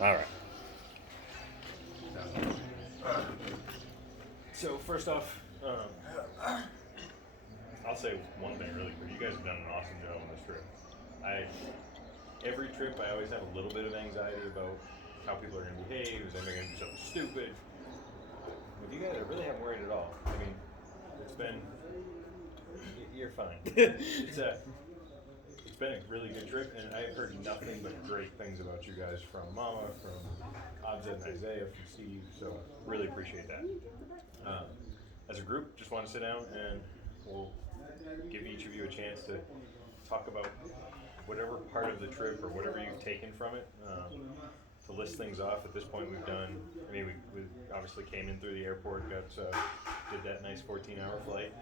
All right. So first off, I'll say one thing really quick. You guys have done an awesome job on this trip. Every trip I always have a little bit of anxiety about how people are going to behave. Is anybody going to do something stupid? With you guys, I really haven't worried at all. I mean, it's been you're fine. It's been a really good trip, and I've heard nothing but great things about you guys from Mama, from Abza and Isaiah, from Steve. So really appreciate that. As a group, just want to sit down and we'll give each of you a chance to talk about whatever part of the trip or whatever you've taken from it. To list things off, at this point we've done. I mean, we obviously came in through the airport, did that nice 14-hour flight.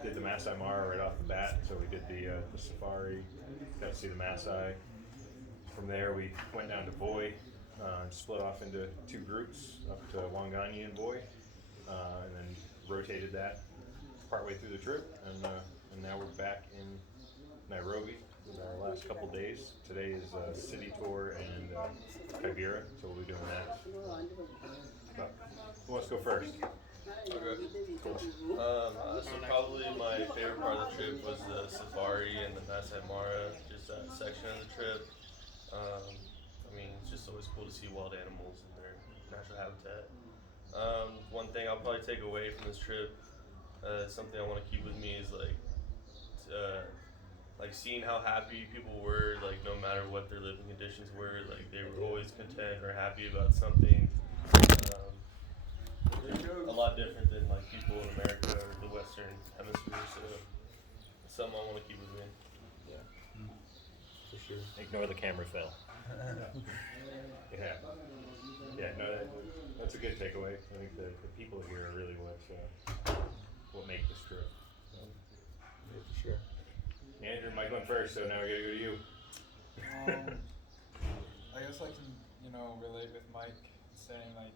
Did the Masai Mara right off the bat, so we did the safari, got to see the Masai. From there we went down to Voi, split off into two groups, up to Wangani and Voi, and then rotated that partway through the trip, and now we're back in Nairobi with our last couple days. Today is city tour and Kibera, so we'll be doing that. But who wants to go first? Okay. Cool. So probably my favorite part of the trip was the safari and the Masai Mara, just that section of the trip. I mean, it's just always cool to see wild animals in their natural habitat. One thing I'll probably take away from this trip, something I want to keep with me is like seeing how happy people were, like no matter what their living conditions were, like they were always content or happy about something. A lot different than like people in America or the Western Hemisphere. So it's something I want to keep with me. Yeah, for sure. Ignore the camera fail. Yeah. Yeah, no, that's a good takeaway. I think the people here are really what make this trip. So. Yeah, for sure. Andrew, Mike went first, so now we gotta go to you. I guess I can, relate with Mike saying like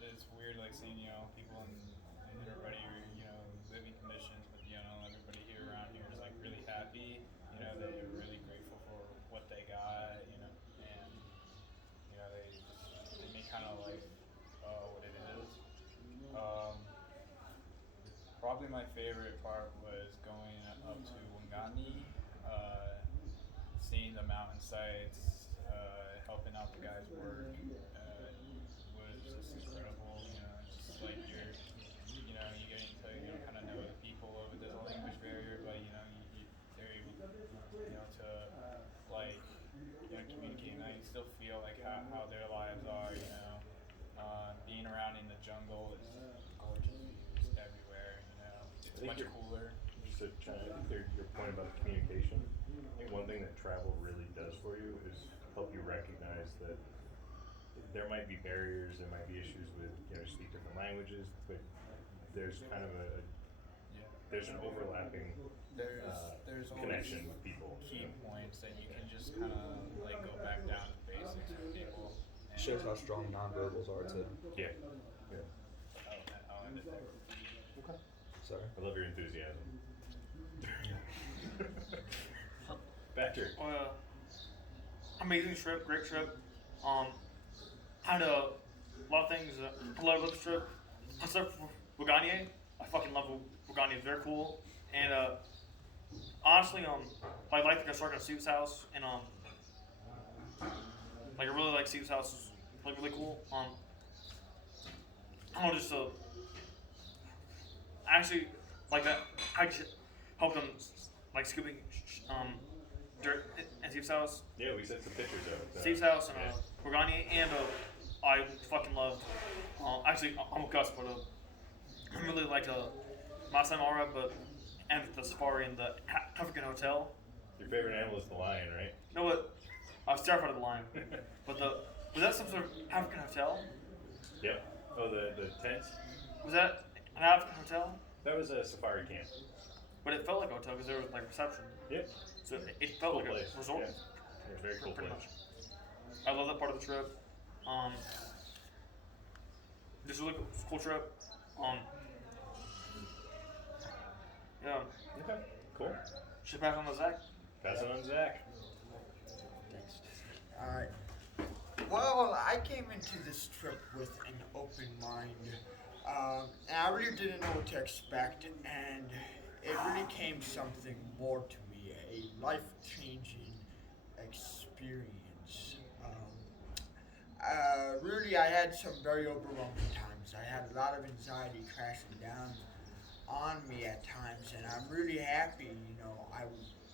it's weird like seeing people in everybody living conditions, but everybody here around here is like really happy. They're really grateful for what they got. And they make kind of like what it is. Probably my favorite part was going up to Wangani, seeing the mountain sites, helping out the guys work. Was just incredible. Just like you're getting to kind of know the people. There's a language barrier, but they're able to like communicate. And you still feel like how their lives are. Being around in the jungle is gorgeous views everywhere. It's much cooler. Just to chime in, your point about communication. I think one thing that travel really does for you is help you recognize that there might be barriers, there might be issues with speak different languages, but there's kind of there's an overlapping there's connection with people. Key points that you can just kind of like go back down to basics with people. Shows how strong nonverbals are too. Yeah. I'll end it there. Okay. Sorry. I love your enthusiasm. Patrick. Amazing trip, great trip. Had a lot of things I love about the trip. Except for Waganye. I fucking love Waganye. Very cool. And honestly, I like the construction of Steve's house, and I really like Steve's house. It's like really cool. I don't know, just actually like that. I just helped them like scooping dirt at Steve's house. Yeah, we sent some pictures of it. Steve's house and Waganye, and I fucking loved. Actually, I'm a Gus, but I really liked Masai Mara, and the safari and the African hotel. Your favorite animal is the lion, right? You know what? I was terrified of the lion, but was that some sort of African hotel? Yep. Oh, the tents? Was that an African hotel? That was a safari camp. But it felt like a hotel because there was like reception. Yep. So it felt Cool like place. a resort. Yeah. It was a very cool Pretty place. much. I love that part of the trip. Just a really cool trip. Yeah. Okay. Cool. Should pass on to Zach. Pass it on, Zach. Alright. Well, I came into this trip with an open mind. And I really didn't know what to expect, and it really came something more to me, a life-changing experience. Really, I had some very overwhelming times. I had a lot of anxiety crashing down on me at times, and I'm really happy,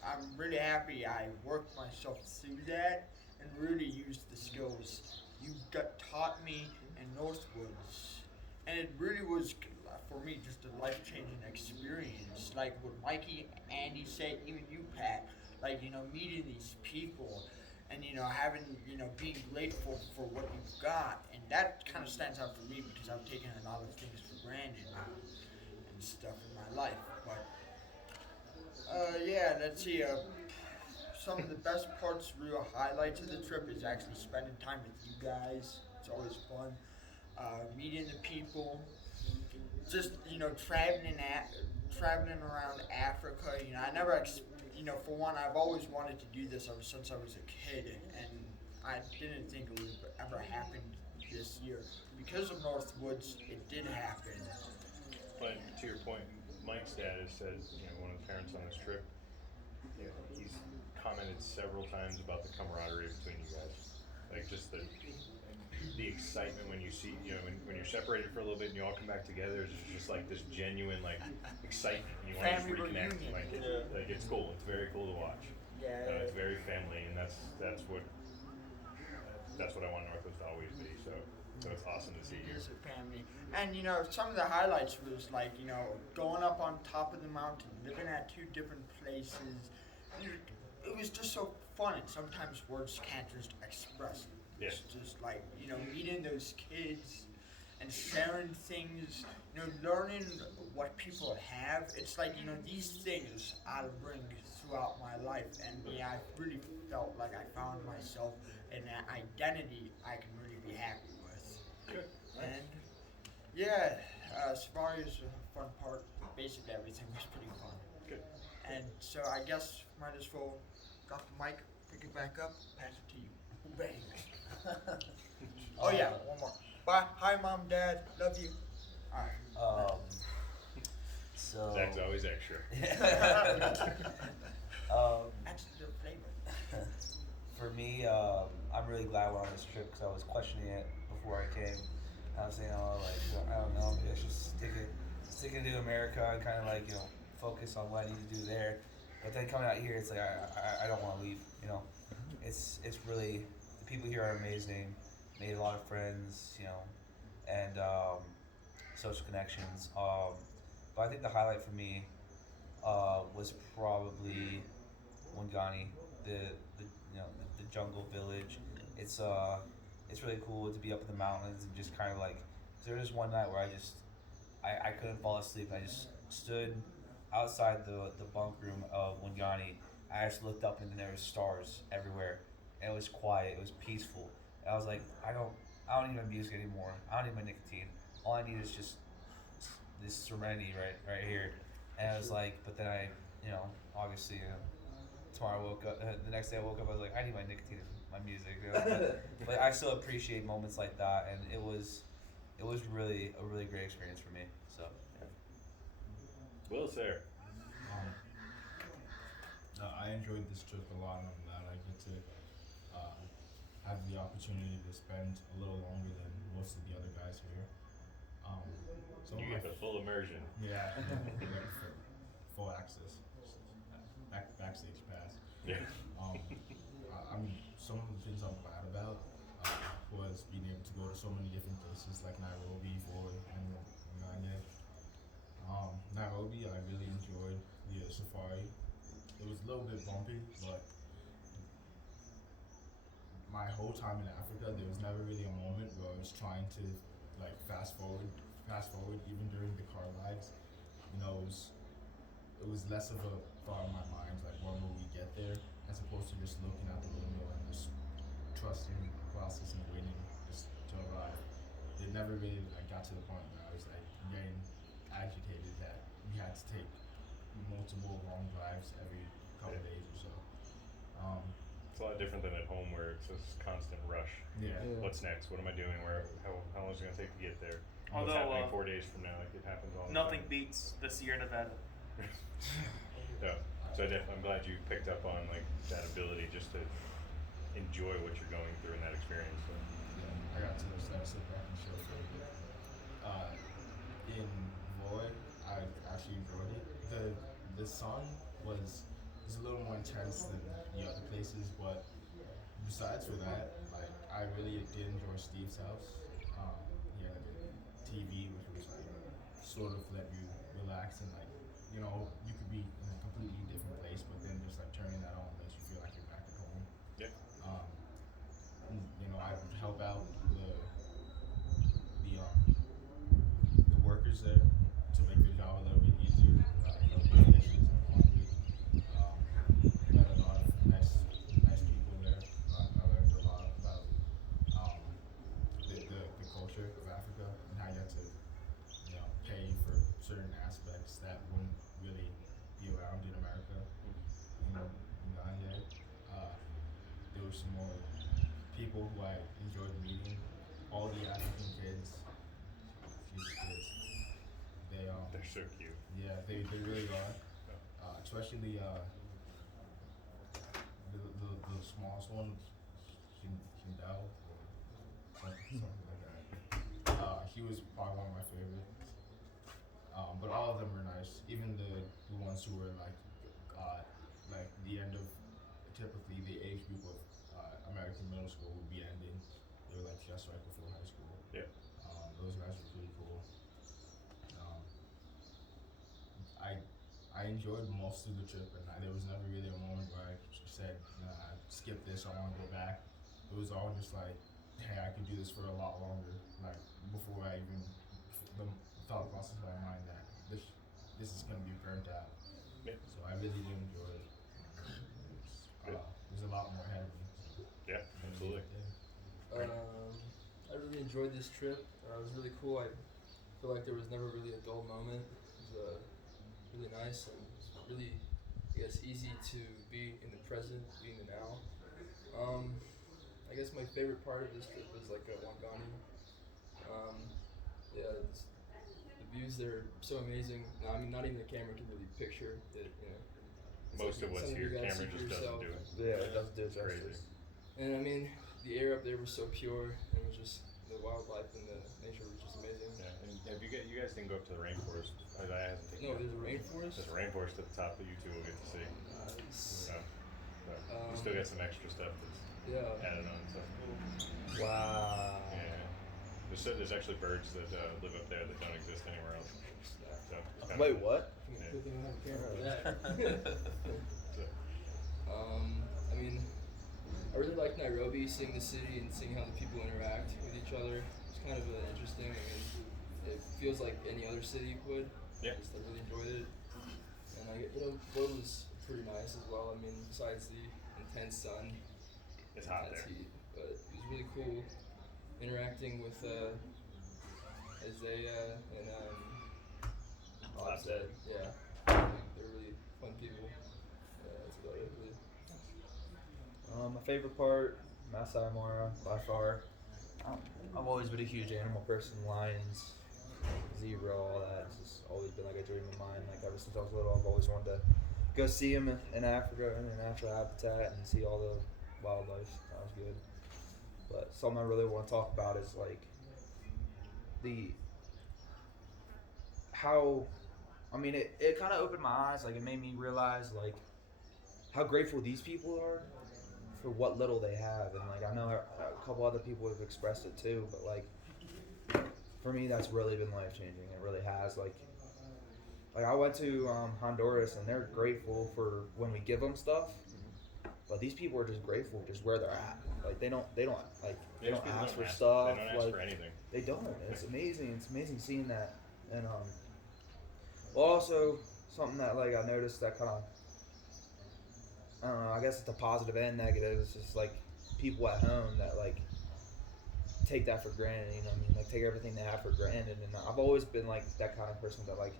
I'm really happy I worked myself through that and really used the skills you got taught me in Northwoods. And it really was, for me, just a life-changing experience. Like what Mikey, Andy said, even you, Pat, meeting these people and, having, being grateful for what you've got. And that kind of stands out for me because I've taken a lot of things for granted and stuff in my life. But, yeah, let's see. Some of the best parts, real highlights of the trip is actually spending time with you guys. It's always fun. Meeting the people. Just, traveling around Africa. I never, for one, I've always wanted to do this ever since I was a kid. And I didn't think it would ever happen this year. Because of Northwoods, it did happen. But to your point, Mike's dad has said, one of the parents on this trip, he's commented several times about the camaraderie between you guys. Like just the excitement when you see, when you're separated for a little bit and you all come back together, it's just like this genuine excitement. And you want to just Family reconnect. reunion. It's cool. It's very cool to watch. Yeah. It's very family, and that's what I want Northwoods to always be. So it's awesome to see It you. is a family. And, some of the highlights was going up on top of the mountain, living at two different places. It was just so fun, and sometimes words can't just express it. Yeah. It's just meeting those kids and sharing things, learning what people have. It's these things I'll bring throughout my life, and I really felt like I found myself in an identity I can really be happy with. Good. Nice. And yeah, Safari is a fun part. Basically, everything was pretty fun. Good. And so I guess might as well drop the mic, pick it back up, pass it to you. Bang. Oh yeah, one more. Bye. Hi, Mom, Dad. Love you. All right. So. Zach's always extra. That's the flavor. For me, I'm really glad we're on this trip because I was questioning it before I came. I was saying, I don't know, maybe I should stick it to America and kind of focus on what I need to do there. But then coming out here, it's like I don't want to leave. It's really, the people here are amazing. Made a lot of friends, and social connections. But I think the highlight for me was probably Wangani, the jungle village. It's really cool to be up in the mountains and just kind of cause there was one night where I couldn't fall asleep. I just stood outside the bunk room of Wangani. I just looked up and there was stars everywhere, and it was quiet. It was peaceful. And I was like, I don't need my music anymore. I don't need my nicotine. All I need is just this serenity right here. And I was like, but then I, obviously, tomorrow I woke up. The next day I woke up. I was like, I need my nicotine and my music. But I still appreciate moments like that, and it was really a really great experience for me. So. Will's there. I enjoyed this trip a lot, and I'm glad I get to have the opportunity to spend a little longer than most of the other guys here. You get the full immersion. Yeah, full access, backstage pass. Yeah. Some of the things I'm glad about was being able to go to so many different places like Nairobi and Nganya. Nairobi, I really enjoyed the safari. It was a little bit bumpy, but my whole time in Africa, there was never really a moment where I was trying to fast forward even during the car rides. It was less of a thought in my mind, when will we get there, as opposed to just looking out the window and just trusting the process and waiting just to arrive. It never really got to the point where I was getting agitated that we had to take multiple long drives every couple days or so. lot different than at home where it's this constant rush. Yeah. What's next? What am I doing? How long is it gonna take to get there? What's Although, happening 4 days from now? Like it happens all the Nothing time. beats the Sierra Nevada. Yeah. So I'm glad you picked up on like that ability just to enjoy what you're going through in that experience. So. Yeah, I got to sit back and show for a bit. In Void, I actually enjoyed it. The song was a little more intense than the other places, but besides for that, like I really did enjoy Steve's house. He had a TV which was like sort of let you relax and like you could be in a completely different place, but then just like turning that on lets you feel like you're back at home. Yep. I would help out the workers there to make their job a little bit easier. Help with dishes and laundry. Met a lot of nice people there. I learned a lot about the culture of Africa and how you have to pay for certain aspects that wouldn't really be around in America. In Ghana, there were some more people who I enjoyed meeting. All the African kids, They're so cute. yeah, they really are. Especially the smallest one, Hindao, or something like that. He was probably one of my favorites. But all of them were nice. Even the ones who were like the end of typically the age group of American middle school would be ending. They were like just right before high school. Yeah. Those guys were pretty cool. I enjoyed most of the trip, and there was never really a moment where I said, nah, skip this, I want to go back. It was all just like, hey, I could do this for a lot longer. Like before I even the thought process in my mind that this is gonna be burnt out. Yeah. So I really did enjoy it. There's a lot more ahead of me. Yeah, absolutely. I really enjoyed this trip. It was really cool. I feel like there was never really a dull moment. It was really nice and really, I guess, easy to be in the present, be in the now. I guess my favorite part of this trip was like Wangani. The views there are so amazing. I mean, not even the camera can really picture it. It's Most like of what's something here, you gotta camera see for just doesn't yourself. do it. Yeah, it doesn't do it It's crazy. justice. And I mean, the air up there was so pure, and it was just the wildlife and the nature was just amazing. Yeah, and have you guys didn't go up to the rainforest? I haven't taken No, you. there's a rainforest. There's a rainforest at the top that you two will get to see. Nice. But we still got some extra stuff that's Yeah. added on. So Wow. yeah, there's actually birds that live up there that don't exist anywhere else. So it's kinda Wait, cool. what? Good thing we have a camera for that. So, I mean, I really like Nairobi, seeing the city and seeing how the people interact with each other. It's kind of interesting. I mean, it feels like any other city would. Yeah. I really enjoyed it. And Boy was pretty nice as well. I mean, besides the intense sun, it's hot intense there. heat, but it was really cool interacting with Isaiah and Abzed. Yeah, they're really fun people. Yeah, that's about it. Really. My favorite part, Masai Mara, by far. I've always been a huge animal person. Lions, zebra, all that. It's just always been like a dream of mine. Like ever since I was little, I've always wanted to go see them in Africa in their natural habitat and see all the wildlife. That was good. But something I really want to talk about is like it kind of opened my eyes. Like it made me realize like how grateful these people are for what little they have. And like I know a couple other people have expressed it too, but like for me that's really been life changing. It really has. Like I went to Honduras and they're grateful for when we give them stuff, but these people are just grateful just where they're at. Like they don't ask for stuff. They don't ask like, for anything. they don't. It's amazing. It's amazing seeing that. And well, also something that like I noticed that kind of, I don't know, I guess it's a positive and negative. It's just like people at home that like take that for granted. You know what I mean? Like take everything they have for granted. And I've always been like that kind of person that like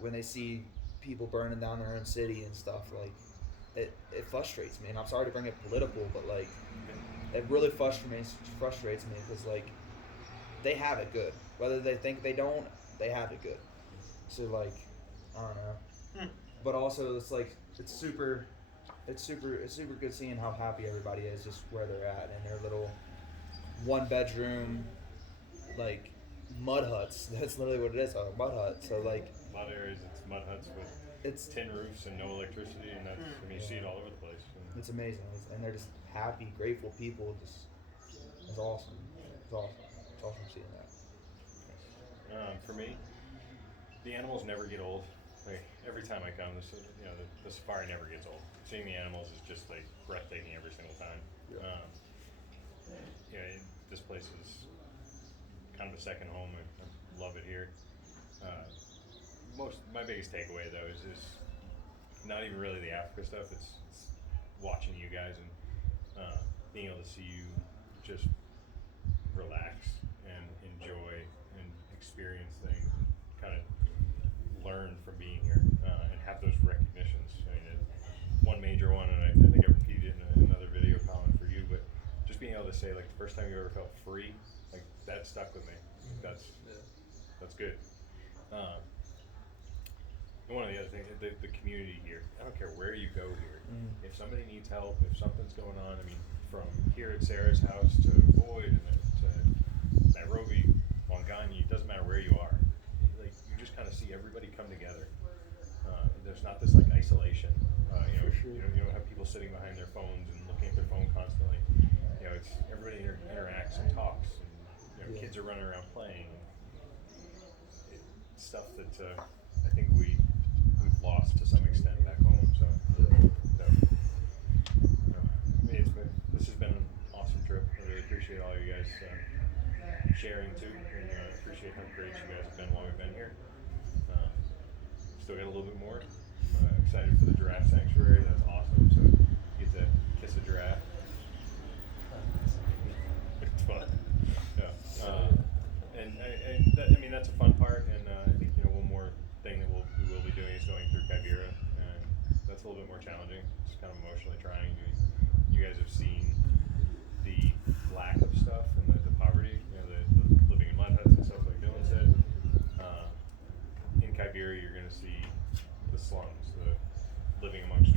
when they see people burning down their own city and stuff, like it frustrates me, and I'm sorry to bring it political, but like it really frustrates me because like they have it good, whether they think they don't, they have it good. So like I don't know, but also it's like it's super good seeing how happy everybody is just where they're at in their little 1-bedroom like mud huts. That's literally what it is, a mud hut. So like A lot of areas it's mud huts with it's tin roofs and no electricity, and that's I mean you see it all over the place. And it's amazing, and they're just happy, grateful people. Just it's awesome. It's awesome seeing that. For me, the animals never get old. Like every time I come, the safari never gets old. Seeing the animals is just like breathtaking every single time. Yeah. This place is kind of a second home. I love it here. My biggest takeaway though is not even really the Africa stuff. It's watching you guys and being able to see you just relax and enjoy and experience things, and kind of learn from being here and have those recognitions. I mean, one major one, and I think I repeated it in another video, Colin, for you, but just being able to say like the first time you ever felt free, like that stuck with me. That's good. And one of the other things, the community here. I don't care where you go here. If somebody needs help, if something's going on, I mean, from here at Sarah's house to Boyd and to Nairobi, Wangani, it doesn't matter where you are. Like you just kind of see everybody come together. There's not this like isolation. You don't have people sitting behind their phones and looking at their phone constantly. It's everybody interacts and talks, and kids are running around playing. It's stuff that I think we've lost to some extent back home. So this has been an awesome trip. I really appreciate all you guys sharing too, and appreciate how great you guys have been while we've been here. Still got a little bit more. Excited for the giraffe sanctuary. That's awesome. So you get to kiss a giraffe. It's fun. Yeah. I mean that's a fun part, and I think one more thing that we will be doing is going through Kibera, and that's a little bit more challenging. It's kind of emotionally trying. You guys have seen the lack of stuff and the poverty, the living in mud huts and stuff like Dylan said. In Kibera, you're going to see the slums, the living amongst